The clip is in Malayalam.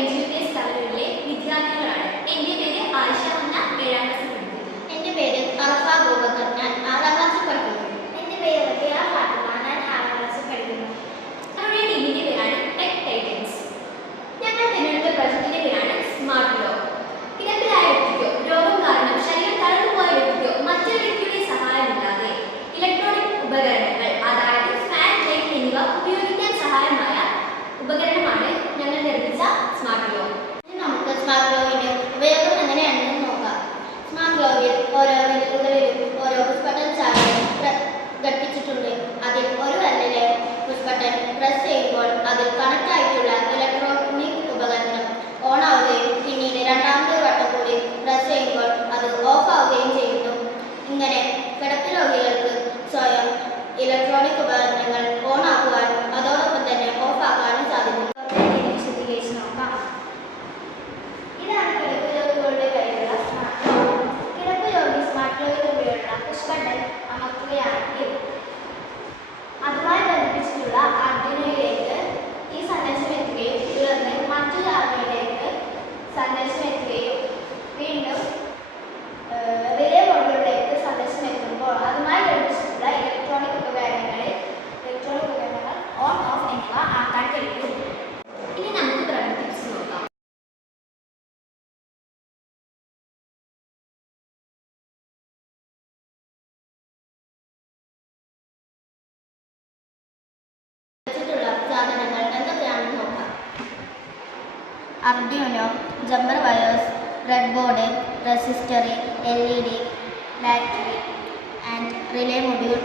NGUPS തലങ്ങളിലെ വിദ്യാർത്ഥികളാണ്. എൻ്റെ പേര് ആയിഷ മുന്ന, 7ാം ക്ലാസ്സിൽ പഠിക്കുന്നു. എൻ്റെ പേര് അറഫ അബൂബക്കർ, ഞാൻ 6ാം ക്ലാസ്സിൽ പഠിക്കുന്നു. എൻ്റെ പേര് റബിയ ഫാത്തിമ, ഞാൻ 6ാം ക്ലാസ്സിൽ പഠിക്കുന്നു. ഞങ്ങളുടെ ടീമിൻ്റെ പേരാണ് ടെക് ടൈറ്റൻസ്. ഞങ്ങൾ തിരഞ്ഞെടുത്ത പ്രൊജക്റ്റിൻ്റെ പേരാണ് സ്മാർട്ട് ലോ. കിടപ്പിലായ വ്യക്തിക്കോ രോഗം കാരണം ശരീരം തളർന്നുപോയ വ്യക്തിക്കോ മറ്റൊരു വ്യക്തിയുടെ സഹായമില്ലാതെ ഇലക്ട്രോണിക് ഉപകരണങ്ങൾ, അതായത് ഫാൻ, ലൈറ്റ് എന്നിവ ഉപയോഗിക്കാൻ സഹായമായ ഉപകരണമാണ് ഞങ്ങൾ നിർമ്മിച്ച സ്മാർട്ട് ലോ. ഇനി നമുക്ക് സ്മാർട്ട് ലോവിൻ്റെ ഉപയോഗം എങ്ങനെയാണെന്ന് നോക്കാം. സ്മാർട്ട് ലോവിൽ ഓരോ വിരലുകളിലും ഓരോ പുഷ് ബട്ടൺ ഘടിപ്പിച്ചിട്ടുണ്ട്. അതിൽ ഒരു വിരലിലെ പുഷ് ബട്ടൺ പ്രസ് ചെയ്യുമ്പോൾ അതിൽ കണക്ട് ആയിട്ടുള്ള ഇലക്ട്രോണിക് ഉപകരണം ഓൺ ആവുകയും പിന്നീട് രണ്ടാമത്തെ വട്ടം കൂടി പ്രസ് ചെയ്യുമ്പോൾ അത് ഓഫ് ആവുകയും ചെയ്യുന്നു. ഇങ്ങനെ കിടപ്പ് രോഗികൾക്ക് സ്വയം ഇലക്ട്രോണിക് ഉപകരണങ്ങൾ ഓൺ ആക്കുവാനും അതോടൊപ്പം തന്നെ ഓഫ് ആക്കാനും സാധിക്കും. വിശദീകരിച്ച് നോക്കാം. ഇതാണ് കിടപ്പ് രോഗികളുടെ കയ്യിലുള്ള സ്മാർട്ട് ലോ. കിടപ്പ് രോഗി സ്മാർട്ട് ലോയിലൂടെയുള്ള പുഷ് ബട്ടൺ അമർത്തുകയാണെങ്കിൽ അതുമായി ബന്ധിപ്പിച്ചിട്ടുള്ള ആർഡിനോയിലേക്ക് ഈ സന്ദേശം എത്തുകയും തുടർന്ന് മറ്റൊരു ആർഡിനോയിലേക്ക് സന്ദേശം എത്തുകയും വീണ്ടും റിലേ ബോർഡുകളിലേക്ക് സന്ദേശം എത്തുമ്പോൾ അതുമായി ബന്ധിപ്പിച്ചിട്ടുള്ള ഇലക്ട്രോണിക് ഉപകരണങ്ങൾ ഓൺ ഓഫ് എന്നിവ ആക്കാൻ കഴിയും. ഇനി നമുക്ക് പ്രവർത്തിപ്പിച്ച് നോക്കാം. സാധനങ്ങൾ എന്തൊക്കെയാണെന്ന് നോക്കാം. Arduino, jumper wires, bread board, resistor, LED, battery and relay module,